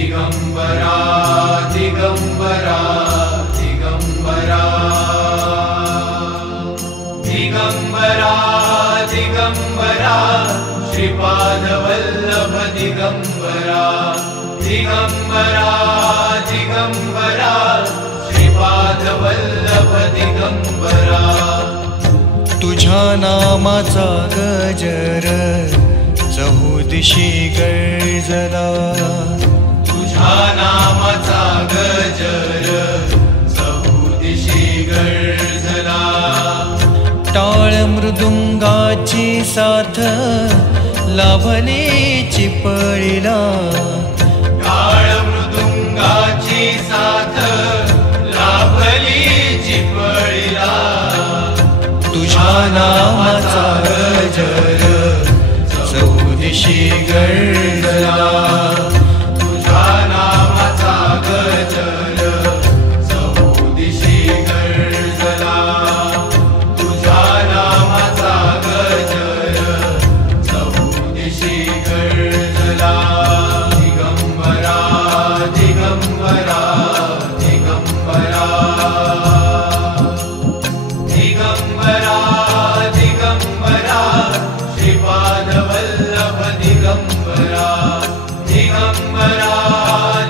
दिगंबरा दिगंबरा दिगंबरा दिगंबरा दिगंबरा श्रीपाद वल्लभ दिगंबरा दिगंबरा दिगंबरा श्रीपाद वल्लभ दिगंबरा तुझ्या नामाचा गजर चहुदिशी गर्जला तुझ्या नामाचा गजर चहुदिशी गर्जला टाळ मृदुंगाची साथ लाभली चिपळीला टाळ मृदुंगाची साथ लाभली चिपळीला तुझ्या नामाचा गजर चहुदिशी गर्जला तुझ्या नामाचा गजर चहुदिशी गर्जला तुझ्या नामाचा गजर चहुदिशी गर्जला दिगंबरा दिगंबरा दिगंबरा दिगंबरा दिगंबरा श्रीपाद वल्लभ दिगंबरा दिगंबरा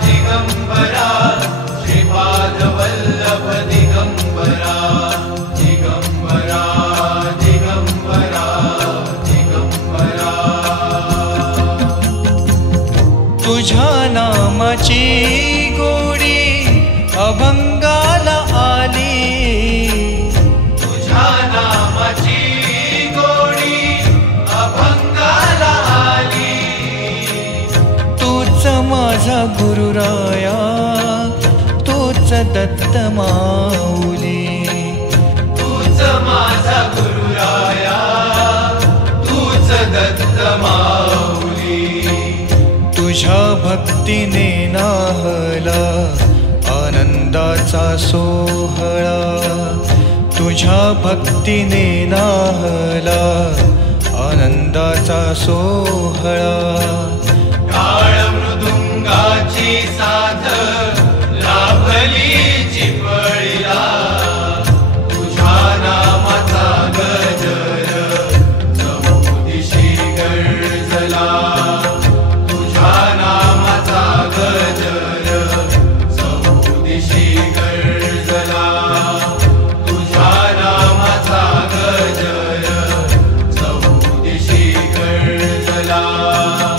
दिगंबरा श्रीपाद वल्लभ दिगंबरा दिगंबरा दिगंबरा दिगंबरा तुझ्या नामाची गोडी अभंगाला आली तुझ्या नामाची गोडी अभंगाला आली तूच माझा गुरुराया तूच दत्त माऊली तूच माझा गुरुराया तूच दत्त माऊली तुझ्या भक्तीने नाहला आनंदाचा सोहळा तुझ्या भक्तीने नाहला आनंदाचा सोहळा टाळ मृदुंगाची साथ लाभली चिपळीला तुझ्या नामाचा गजर चहुदिशी गर्जला तुझ्या नामाचा गजर चहुदिशी गर्जला तुझ्या नामाचा गजर चहुदिशी गर्जला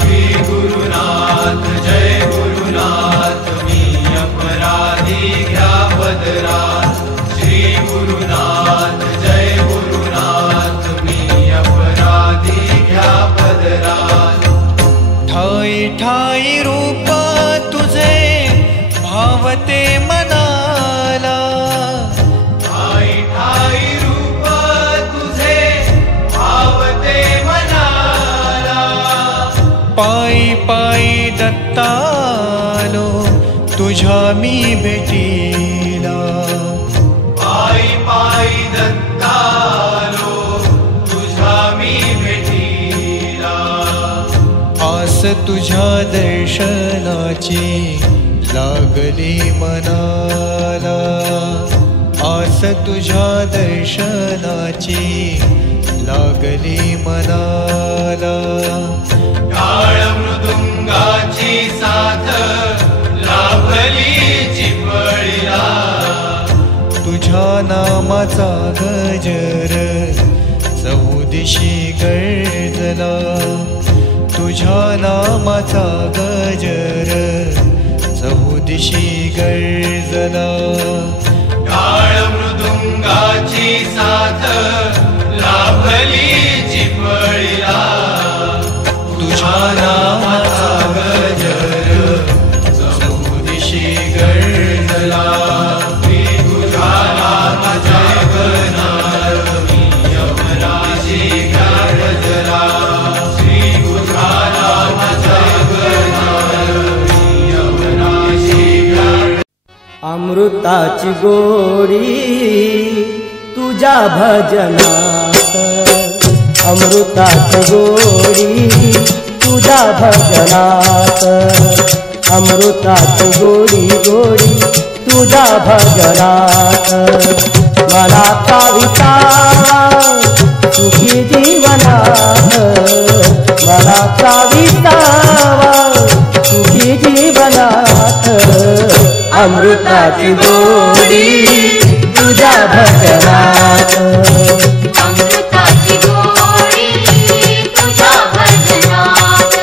श्री गुरुनाथ जय गुरुनाथ मी अपराधी घ्या पदरात श्री गुरुनाथ जय गुरुनाथ मी अपराधी घ्या पदरात ठाई ठाई रूप तुझे भावते मनाला ठाई ठाई रूप तुझे भावते मनाला पायी पायी दत्तालो तुझ्या मी भेटीला पायी पायी दत्तालो तुझ्या मी भेटीला आस तुझ्या दर्शनाची लागली मनाला आस तुझ्या दर्शनाची लागली मनाला टाळ मृदुंगाची साथ लाभली चिपळीला तुझ्या नामाचा गजर चहुदिशी गर्जला तुझ्या नामाचा गजर चहुदिशी गर्जला टाळ मृदुंगाची साथ लाभली चिपळीला तुझ्या नामाचा गजर चहुदिशी गर्जला मी तुझ्या नामाचा गजर मी अपराधी घ्या पदरात श्री तुझ्या नामाचा गजर मी अपराधी घ्या अमृताची गोडी तुझ्या भजनात अमृताची गोडी तुझ्या भजनात अमृताची गोडी गोडी तुझ्या भजनात मनाचा विसावा सुखी जीवनात मनाचा विसावा सुखी जीवनात अमृताची गोडी तुझ्या भजनात अमृताची गोडी तुझ्या भजनात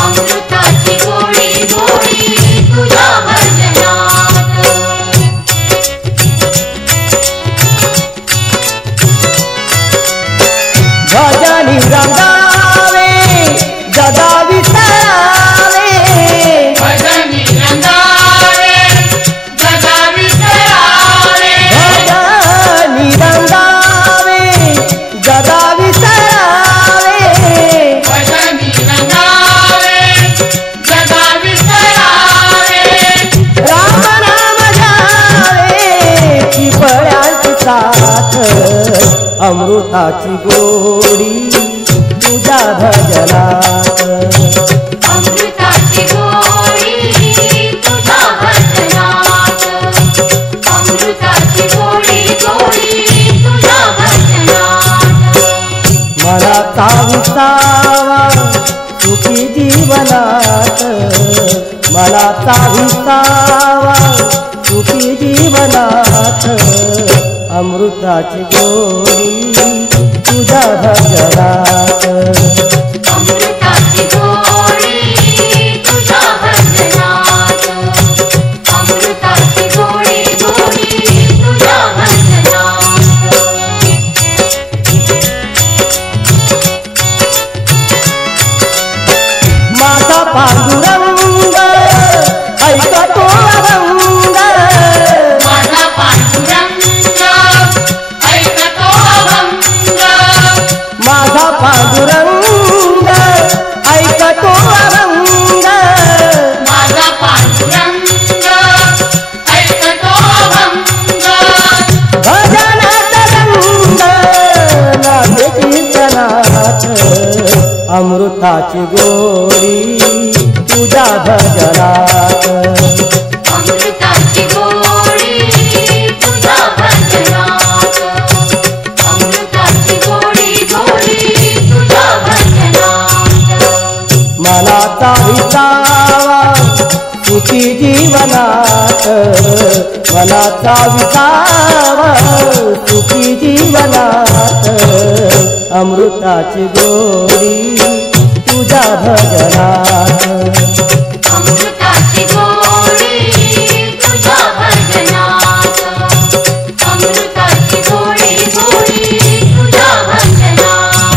अमृताची गोडी गोडी तुझ्या भजनात भजनी रंगावे जगा विसरावे भजनी रंगावे जगा विसरावे भजनी रंगावे जगा विसरावे भजनी रंगावे जगा विसरावे राम नाम घ्यावे पिपळ्यांची साथ अमृताची गोडी तुझ्या भजनात अमृताची गोडी तुझ्या भजनात अमृताची गोडी गोडी तुझ्या भजनात मनाचा विसावा सुखी जीवनात मनाचा विसावा सुखी जीवनात अमृताची गोडी तुझ्या भजनात अमृताची गोडी तुझ्या भजनात अमृताची गोडी गोडी तुझ्या भजनात माझा पांडुरंग ऐकतो अभंग माझा पांडुरंग ऐकतो अभंग माझा पांडुरंग ऐकतो अभंग माझा पांडुरंग ऐकतो अभंग भजनात रंग नामे कीर्तनात अमृताची गोडी तुझ्या भजनात अमृताची गोडी तुझ्या भजनात अमृताची गोडी गोडी तुझ्या भजनात मनाचा विसावा सुखी जीवनात मनाचा विसावा सुखी जीवनात अमृताची गोडी तुझ्या भजनात अमृताची गोडी तुझ्या भजनात अमृताची गोडी गोडी तुझ्या भजनात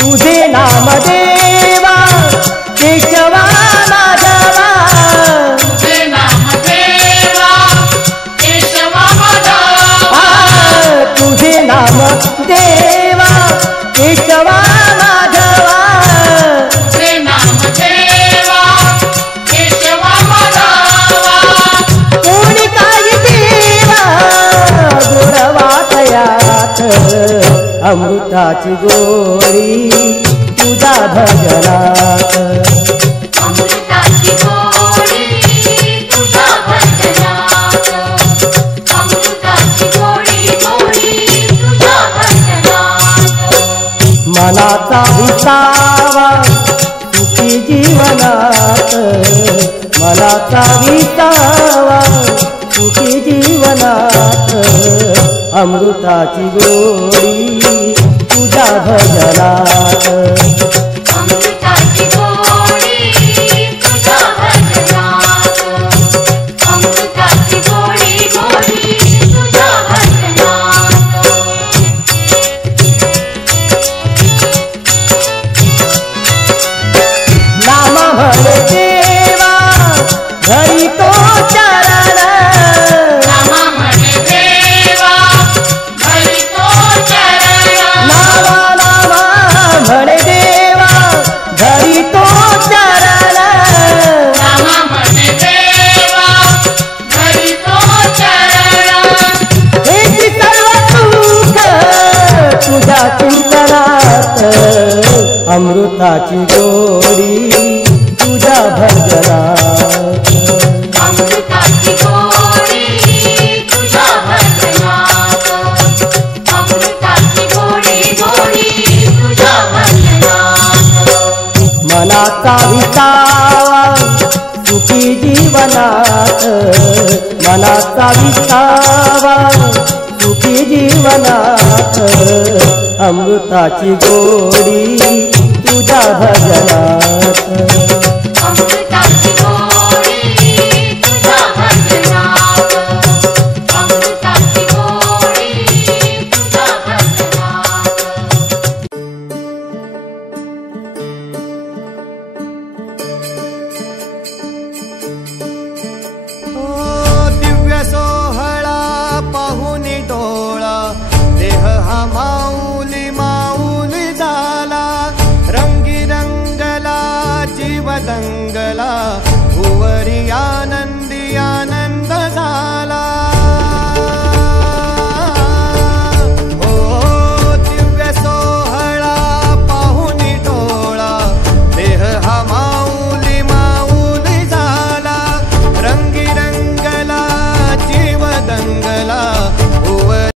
तुझे नाम देवा केशवा माधवा तुझे नाम देवा केशवा माधवा तुझे नाम देवा केशवा माधवा तुझे नाम देवा केशवा माधवा कोणी काय देवा गुणवातयात अमृताची गोडी तुझ्या भजनात अमृताची गोडी तुझ्या भजनात अमृताची गोडी गोडी तुझ्या भजनात मनाचा विसावा सुखी जीवनात मनाचा विसावा सुखी जीवनात अमृताची गोडी तुझ्या भजनात अमृताची गोडी तुझ्या भजनात अमृताची गोडी गोडी तुझ्या भजनात नाम म्हणे देवा घरी तो चरण नामा म्हणे देवा घरी तो चरण नावा नावा म्हणे अमृताची गोडी तुझ्या भजनात, अमृताची गोडी तुझ्या भजनात, अमृताची गोडी गोडी तुझ्या भजनात. मनाचा विसावा सुखी जीवनात, मनाचा विसावा सुखी जीवनात, अमृताची गोडी तुझ्या भजनात, अमृताची गोडी तुझ्या भजनात, अमृताची गोडी तुझ्या भजनात. दिव्य सोहळा पाहुनी डोळा, देह हा माऊली माऊली झाला, रंगी रंगला जीव दंगला, भुवरी आनंदी आनंद झाला. ओ दिव्य सोहळा पाहुनी डोळा, देह हा माऊली माऊली झाला, रंगी रंगला जीव दंगला, भुवरी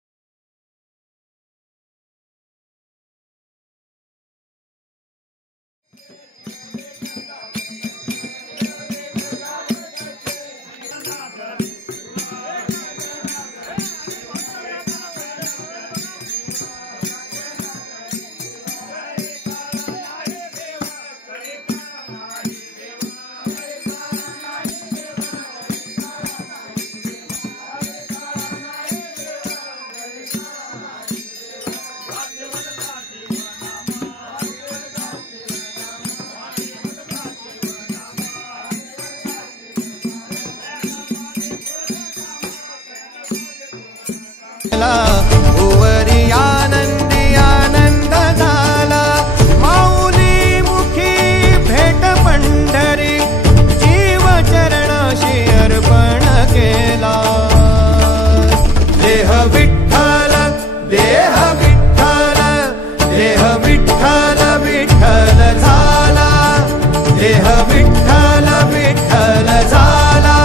भुवरी आनंदी आनंद झाला, माऊली मुखी भेट पंढरी, जीव चरणाशी अर्पण केला. देह विठ्ठल देह विठ्ठल देह विठ्ठल विठ्ठल झाला, देह विठ्ठल विठ्ठल झाला,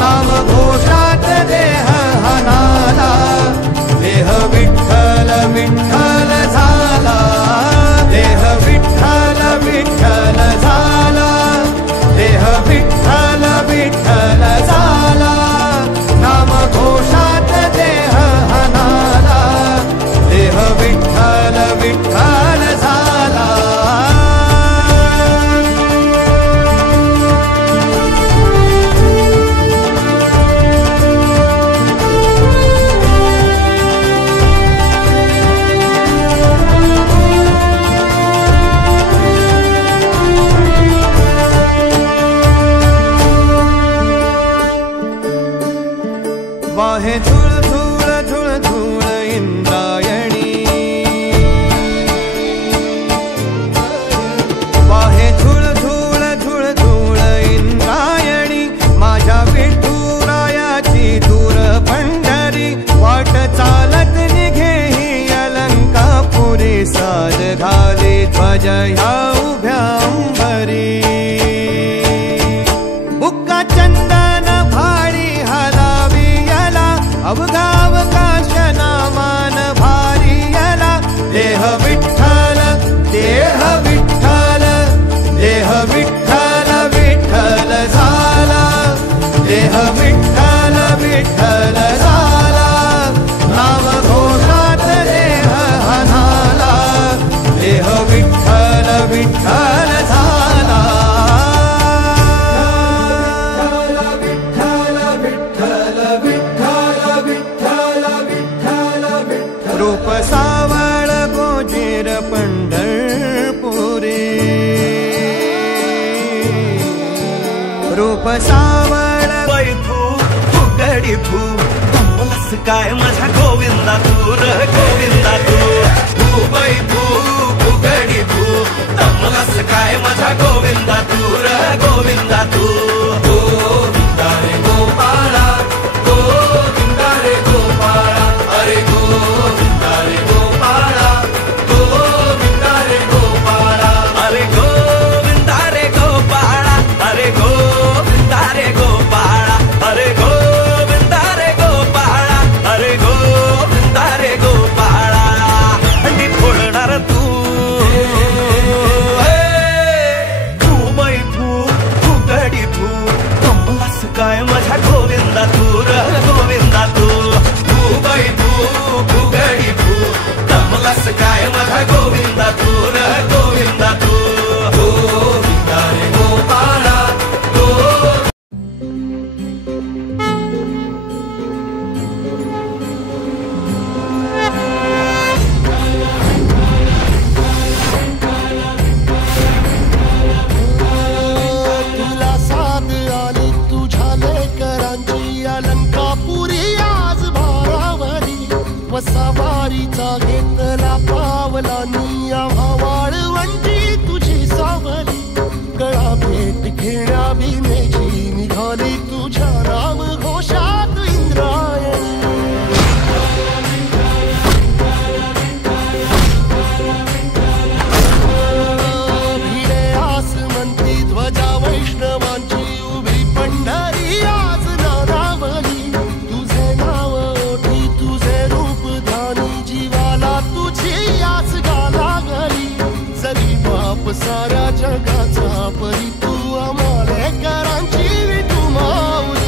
नाम घोषात देह हनाला, देह विठ्ठल विठ्ठल झाला, देह विठ्ठल विठ्ठल झाला, देह विठ्ठल विठ्ठल झाला, नाम घोषात देह हनाला, देह विठ्ठल विठ्ठल झाला. वाहे झुळ झुळ झुळ झुळ इंद्रायणी, वाहे झुळ झुळ झुळ झुळ इंद्रायणी, माझ्या विठुरायाची दूर पंढरी, वाट चालत निघे ही अलंकापुरी, साज घाली ध्वज ह्या उभ्या अंबरी, बुक्का चंदन भारी हलावी याला, अवघावकाश नामान भारी याला, देह विठ्ठल देह विठ्ठल देह विठ्ठल विठ्ठल झाला, देह विठ्ठल विठ्ठल झाला, नाम घोषात देह हनाला, देह विठ्ठल विठ्ठल झाला. रूप सावळ गोजीर पंढरपुरी, रूप सावळ बैठू फुगडी फू, दमलस काय माझ्या गोविंदा तू र गोविंदा तू बैठू फुगडी फू, दमलस काय माझ्या गोविंदा तू र गोविंदा तू. गोविंदा रे गोपाळा, गोविंदा रे गोपाळा, अरे गोविंदा रे गोपाळा, गोविंदा रे गोपाळा. साऱ्या जगाचा परी तू आम्हाला करांची विठू माऊली.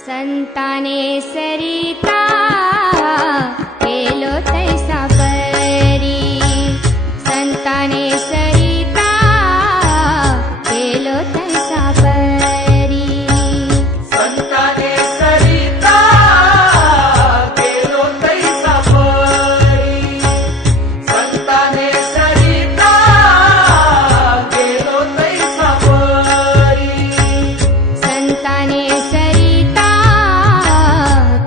संताने सरिता केलो तैसा परी. संताने सरिता केलो तैसा परी. संताने सरिता केलो तैसा परी. संताने सरिता केलो तैसा परी. संताने सरिता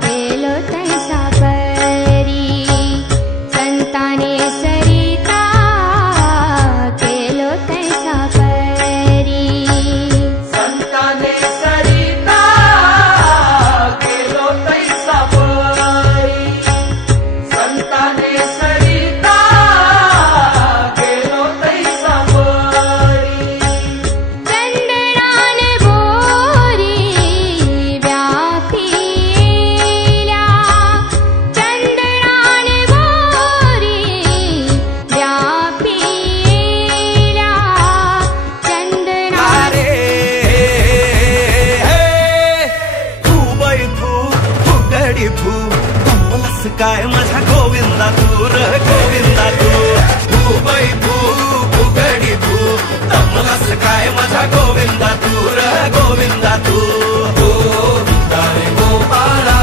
केलो तैसा परी. संताने सरिता केलो तैसा परी. संताने सरिता केलो तैसा परी. संताने सरिता केलो तैसा परी. चंदनाने बोरी व्यापिल्या. चंदनाने बोरी व्यापिल्या. चंदना अरे तू बाई तू फुगडी तू तंबलस काय माझा गोविंदा तू र गोविंदा तू. तू बाई तू फुगडी तू तंबलस काय माझा गोविंदा तू र गोविंदा तू. गोविंदा रे गोपाळा.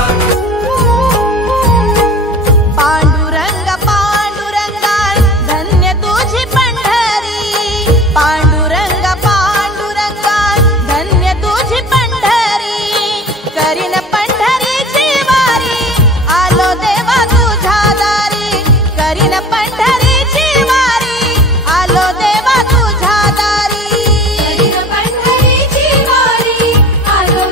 पांडुरंग पांडुरंगा धन्य तुझी पंढरी. पांडुरंग पांडुरंगा धन्य तुझी पंढरी. करीन पंढरीची वारी आलो देवा तुझ्या दारी. करीन पंढरीची वारी आलो देवा तुझ्या दारी. पंढरीची वारी आलो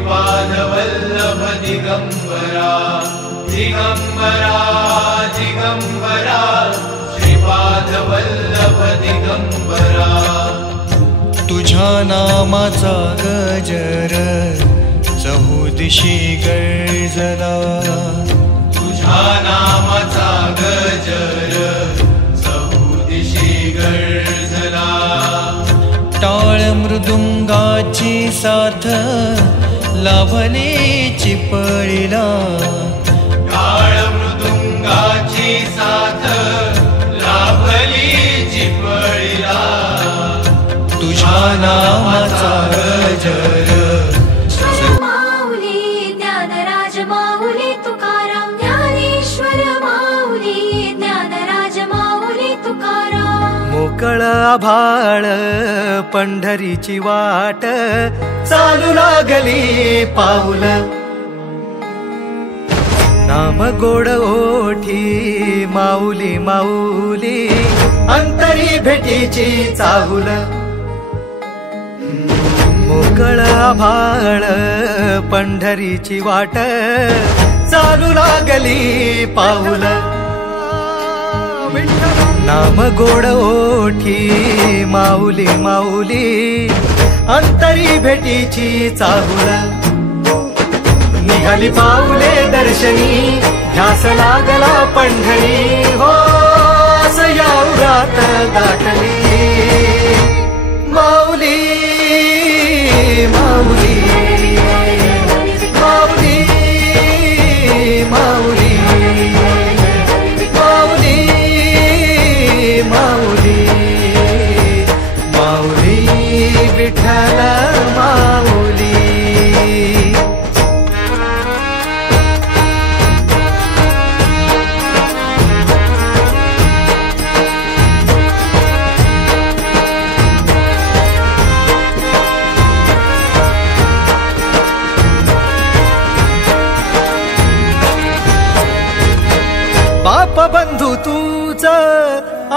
श्रीपादवल्लभ दिगंबरा दिगंबरा दिगंबरा श्रीपादवल्लभ दिगंबरा तुझ्या नामाचा गजर चहुदिशी गर्जला तुझ्या नामाचा गजर चहुदिशी गर्जला टाळ मृदुंगाची साथ लाभली चिपळीला टाळ मृदुंगाची साथ लाभली चिपळीला तुझ्या नामाचा गजर माऊली ज्ञानराज माऊली तुकाराम ज्ञानेश्वर माऊली ज्ञानराज माऊली तुकाराम मोकळ आभाळ पंढरीची वाट चालू लागली पाऊल नाम गोड ओठी माऊली माऊली अंतरी भेटीची चाहुल मोकळ आभाळ पंढरीची वाट चालू लागली पाऊल नाम गोड ओठी माऊली माऊली अंतरी भेटीची चाहुल निघाली पाऊले दर्शनी ध्यास लागला पंढरी हो असं या उरात दाटली माऊली माऊली माऊली माऊली माऊली माऊली माऊली विठ्ठल माऊली बाप बंधू तूच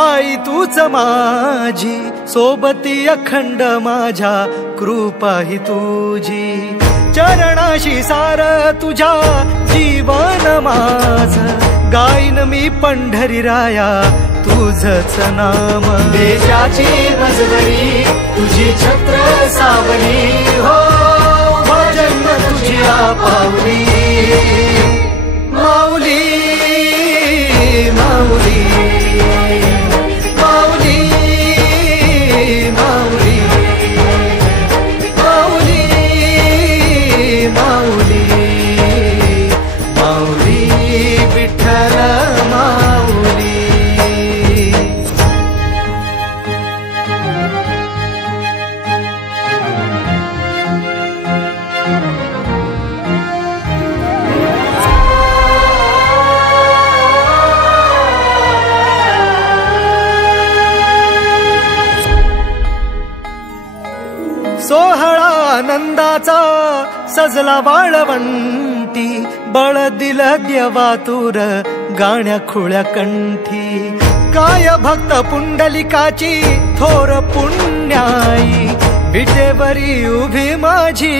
आई तूच माझी सोबती अखंड माझ्या कृपा ही तुझी चरणाशी सार तुझ्या जीवन माझ गाईन मी पंढरी राया तुझच नाम देशाची मजबरी तुझी छत्र सावली हो भजन तुझी पावली माऊली माऊली माऊली माऊली माऊली माऊली माऊली विठ्ठल माऊली सोहळा आनंदाचा सजला वाळवंटी बळ दिलं देवातूर गाण्या खुळ्या कंठी काय भक्त पुंडलिकाची थोर पुण्याई विटेवरी उभी माझी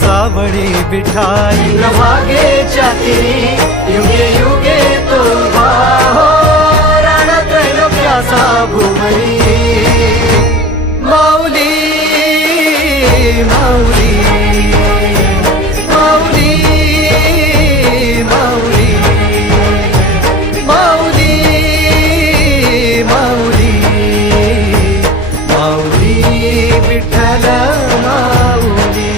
सावळी विठाई भागेच्या तिरी युगे युगे तो हो रणत्रैलोक्याचा भुवरी माऊली माऊली माऊली माऊली माऊली माऊली माऊली विठ्ठल माऊली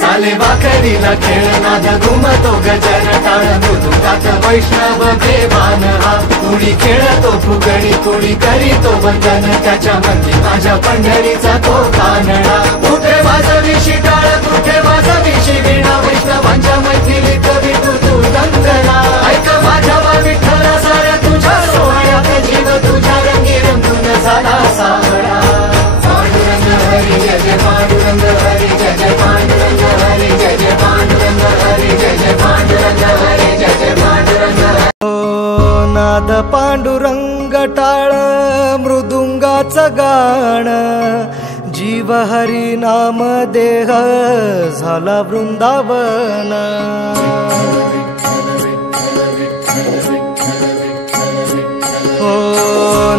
चाले वाकरीला खेळ नाद घुमतो गजर टाळ मृदुंगात वैष्णव देवान हा कुणी खेळतो फुगडी कुणी करीतो बंधन त्याच्या मंदी माझ्या पंढरीचा तो कानडा कुठे वाजविशी टाळ कुठे वाजविशी वीणा वैष्णवांच्या मैथिलीत विठू तू दंगला ऐक माझ्या विठ्ठला साऱ्या तुझ्या सोहळ्यात जीव तुझ्या रंगी रंगून झाला सावळा पांडुरंग हरी जय जय पांडुरंग हरी जय जय पांडुरंग हरी जय जय पांडुरंग हरी जय जय पांडुरंग हरी जय जय पांडुरंग नाद पांडुरंग टाळ मृदुंगाचा गाण जीव हरी नाम देह झाला वृंदावन हो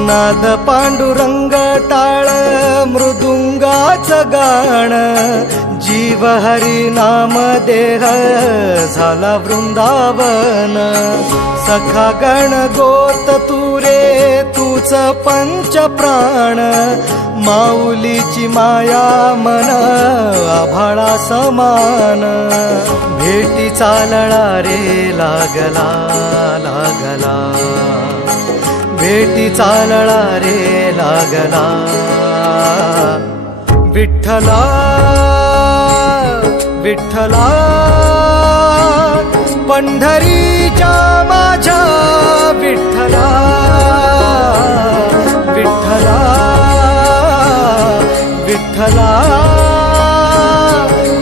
नाद पांडुरंग टाळ मृदुंगाचं गाण जीव हरी नाम देह झाला वृंदावन सखा गण गोत तुरे तूच पंच प्राण माऊलीची माया मन आभाळा समान भेटी चालळा रे लागला लागला भेटी चालळा रे लागला विठ्ठला विठ्ठला पंढरीच्या माझ्या विठ्ठला विठ्ठला विठ्ठला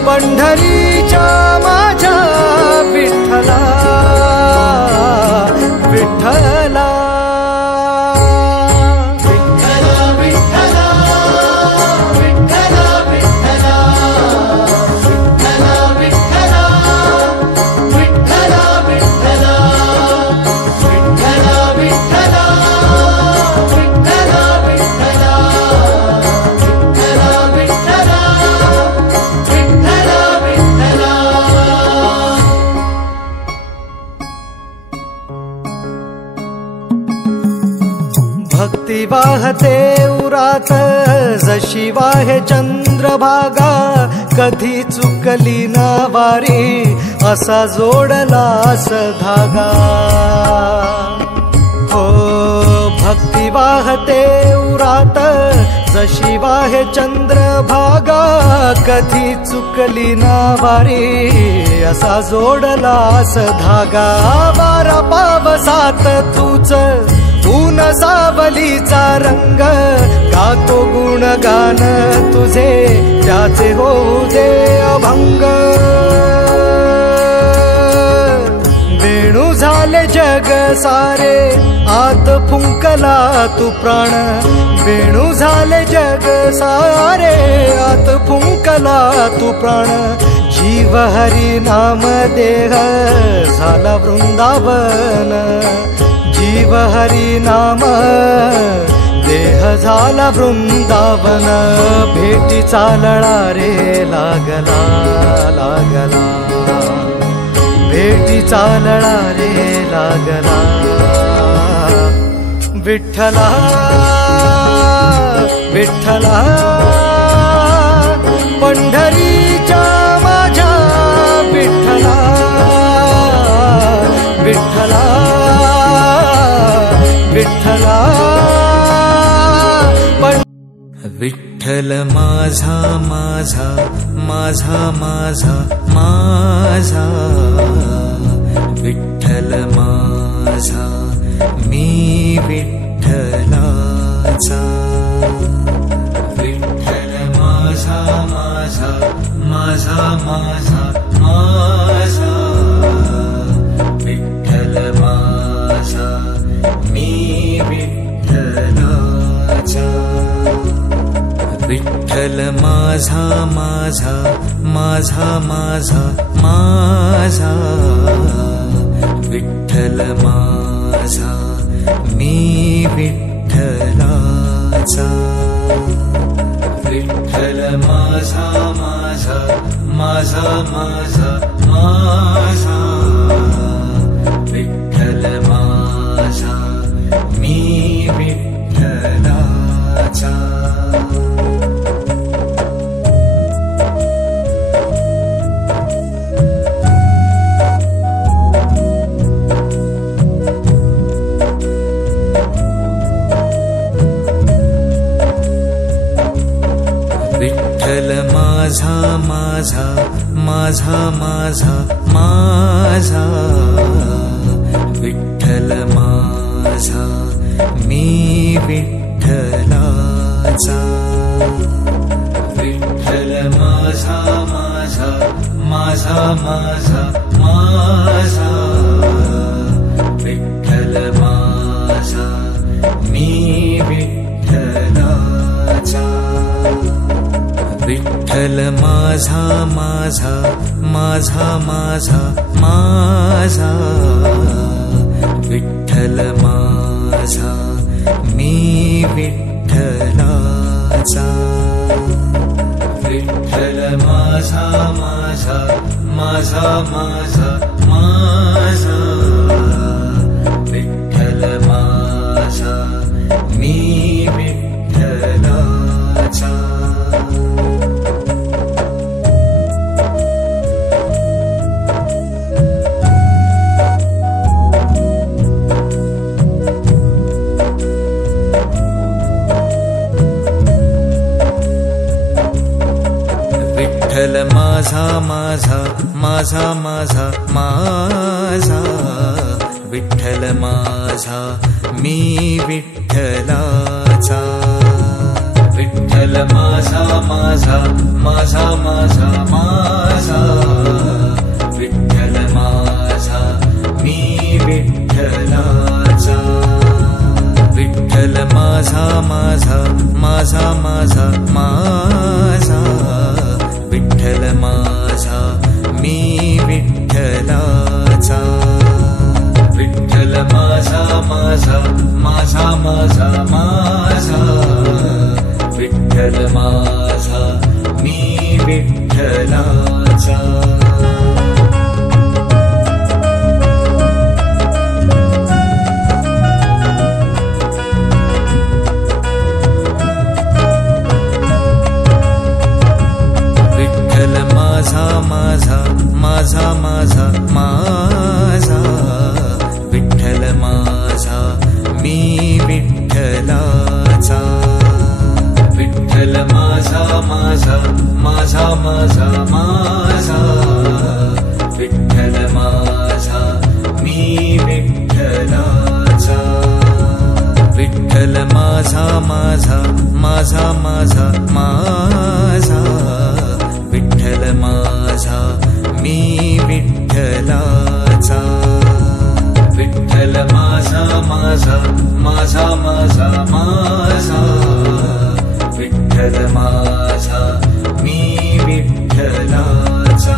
पंढरीच्या माझ्या विठ्ठला विठ्ठला भक्ती वाहते उरात जशी वाहे चंद्रभागा कधी चुकली ना वारी असा जोडलास धागा हो भक्ती वाहते उरात जशी वाहे चंद्रभागा कधी चुकली ना वारी असा जोडलास धागा वारा पावसात तूच ऊन सावलीचा रंग गातो गुणगान तुझे त्याचे होऊ दे अभंग वेणू झाले जग सारे आत फुंकला तू प्राण वेणू झाले जग सारे आत फुंकला तू प्राण जीव हरी नाम देह झाला वृंदावन जीव हरी नाम देह झाला वृंदावन भेटी चालळा रे लागला लागला भेटी चालळा रे लागला विठ्ठला विठ्ठला पंढरीच्या माझ्या विठ्ठला विठ्ठला विठ्ठला विठ्ठल माझा माझा माझा माझा माझा विठ्ठल माझा मी विठ्ठलाचा विठ्ठल माझा माझा माझा माझा माझा विठ्ठल माझा मी विठ्ठलाचा विठ्ठल माझा माझा माझा माझा माझा विठ्ठल माझा मी विठ्ठलाचा विठ्ठल माझा माझा माझा माझा माझा विठ्ठल माझा मी विठ्ठलाचा विठ्ठल माझा माझा माझा माझा माझा विठ्ठल माझा मी विठ्ठलाचा विठ्ठल माझा माझा माझा माझा माझा विठ्ठल माझा मी विठ्ठला विठ्ठल माझा माझा माझा माझा माझा विठ्ठल माझा मी विठ्ठलाचा विठ्ठल माझा माझा माझा माझा माझा विठ्ठल माझा मी विठ्ठलाचा विठ्ठल माझा माझा माझा माझा माझा विठ्ठल माझा मी विठ्ठलाचा विठ्ठल माझा माझा माझा माझा माझा विठ्ठल माझा मी विठ्ठलाचा विठ्ठल माझा माझा माझा माझा माझा विठ्ठल माझा मी विठ्ठलाचा विठ्ठल माझा माझा माझा माझा माझा विठ्ठल माझा मी विठ्ठलाचा विठ्ठल माझा माझा माझा माझा माझा विठ्ठल माझा मी विठ्ठलाचा विठ्ठल माझा माझा माझा माझा माझा विठ्ठल माझा मी विठ्ठलाचा विठ्ठल माझा माझा माझा माझा माझा विठ्ठल माझा मी विठ्ठलाचा विठ्ठल माझा माझा माझा माझा माझा विठ्ठल माझा मी विठ्ठलाचा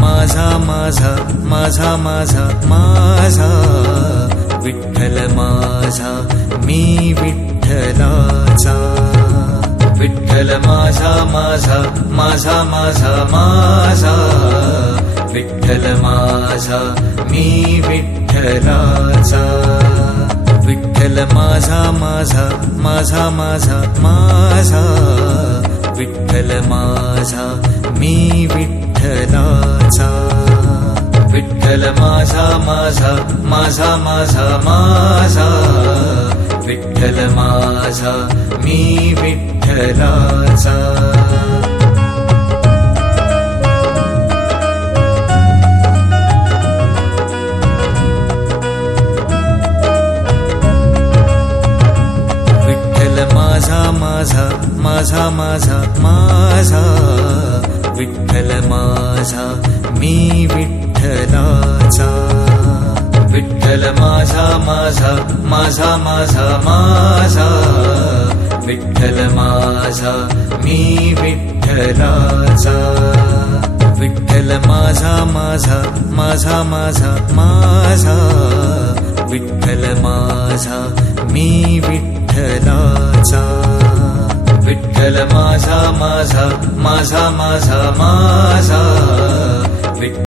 माझा माझा माझा माझा माझा विठ्ठल माझा मी विठ्ठलाचा विठ्ठल माझा माझा माझा माझा माझा विठ्ठल माझा मी विठ्ठलाचा विठ्ठल माझा माझा माझा माझा माझा विठ्ठल माझा मी विठ्ठलाचा विठ्ठल माझा माझा माझा माझा माझा विठ्ठल माझा मी विठ्ठलाचा विठ्ठल माझा माझा माझा माझा माझा विठ्ठल माझा मी विठ्ठलाचा विठ्ठल माझा माझा माझा माझा माझा विठ्ठल माझा मी विठ्ठलाचा विठ्ठल माझा माझा माझा माझा माझा विठ्ठल माझा मी विठ्ठलाचा विठ्ठल माझा माझा माझा माझा माझा